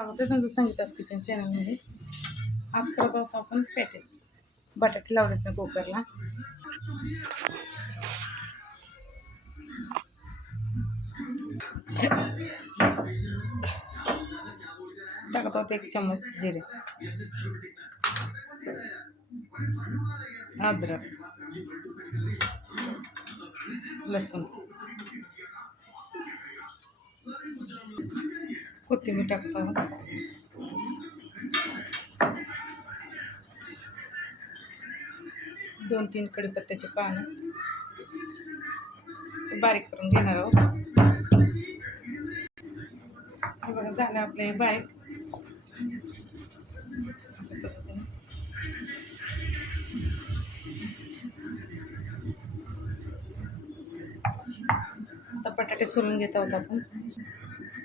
स्वागत आहे तुमचं संगीतास आज करत आपण पेटे बटाटे लावलेत ना कुकरला. एक चम्मच जिरे. अद्रक. लसूण. कोथिंबीर टाकतो. दोन तीन कडीपत्त्याचे पानं. ते बारीक करून घेणार आहोत. बघा झालं आपलं हे बारीक. अशा पद्धतीने. आता बटाटे सोलून घेत आहोत आपण.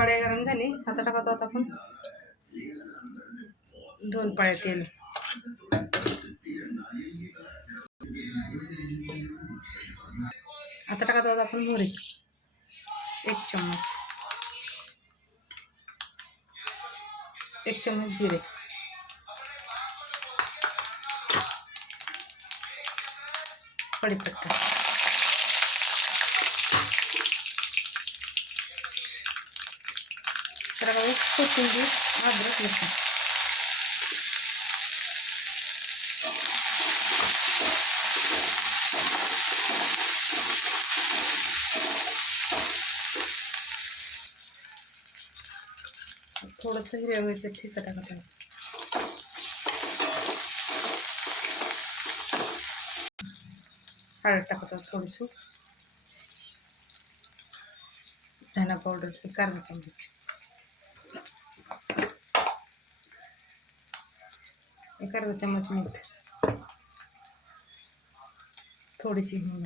कढई गरम झाली. आता टाकत आहोत आपण. दोन पाळ्या तेल. आता टाकत आहोत आपण मोहरी. एक चम्मच. एक चम्मच जिरे. कढीपत्ता. तर बघा कोथिंबीर अद्रक लसूण. थोडंसं हिरव्या मिरचं ठिसा टाकत आहे. हळद टाकत आहोत थोडीशी. धना पावडर एक अर्धा एक अर्धा चमच मीठ. थोडीशी हिंग.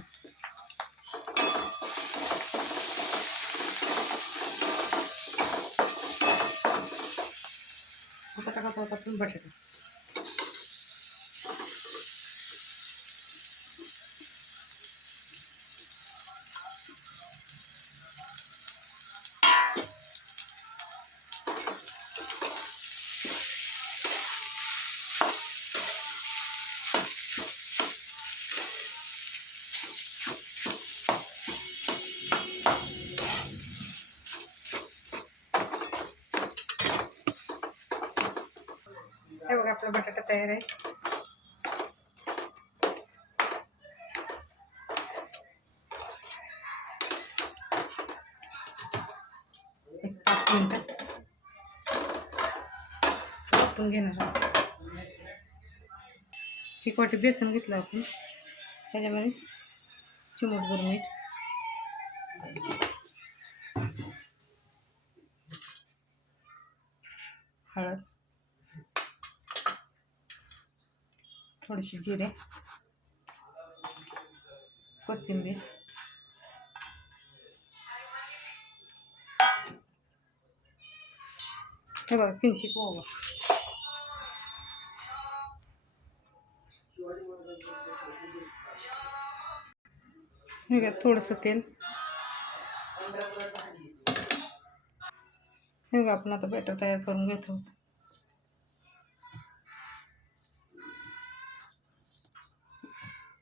आता टाकत आपण बटाटा. हे बघा आपला बटाटा तयार आहे. एक पाच मिनटं. आपण घेणार आहोत. एक वाटी बेसन घेतलं आपण. त्याच्यामध्ये चिमूटभर मीठ. हळद. थोडीशी जिरे कोथिंबीर। हे थोडंसं तेल. हे बघा आपण आता तयार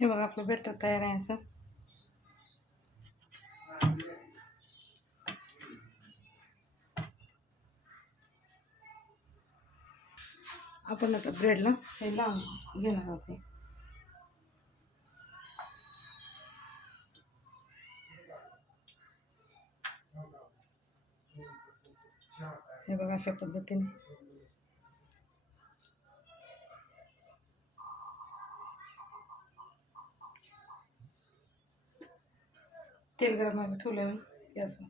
हे बघा बेटर तयार आहे असं आपण आता ब्रेडला हे लावून घेणार हे. हे अशा तेल गरम व्हायला ठेवलं मी गॅसवर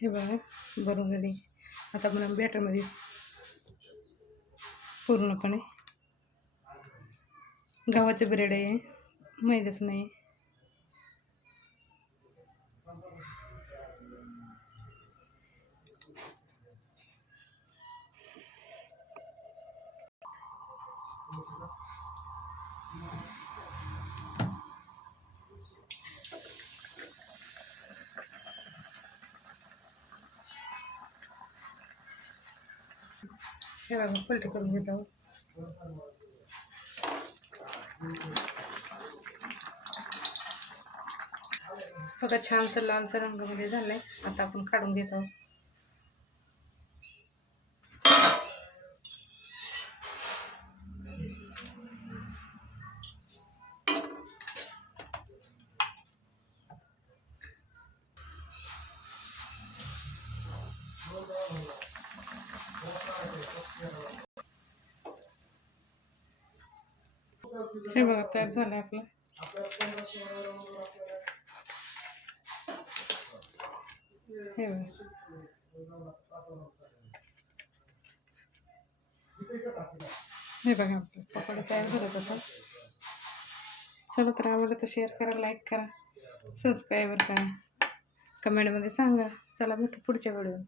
हे बघा भरून रेडी. आता आपण बॅटरमध्ये पूर्णपणे गव्हाचं ब्रेड आहे मैद्याचं नाही. हे बघा पलटी करून घेत आहोत बघा छानसं झालंय आता आपण काढून घेत आहोत हे बघा तयार झालं आपलं. हे बघा. हे बघा आपलं पकोडा तयार झालं तसं. चला तर आवडलं तर शेअर करा लाईक करा सबस्क्राईबर करा. कमेंटमध्ये सांगा चला भेटू पुढच्या व्हिडिओत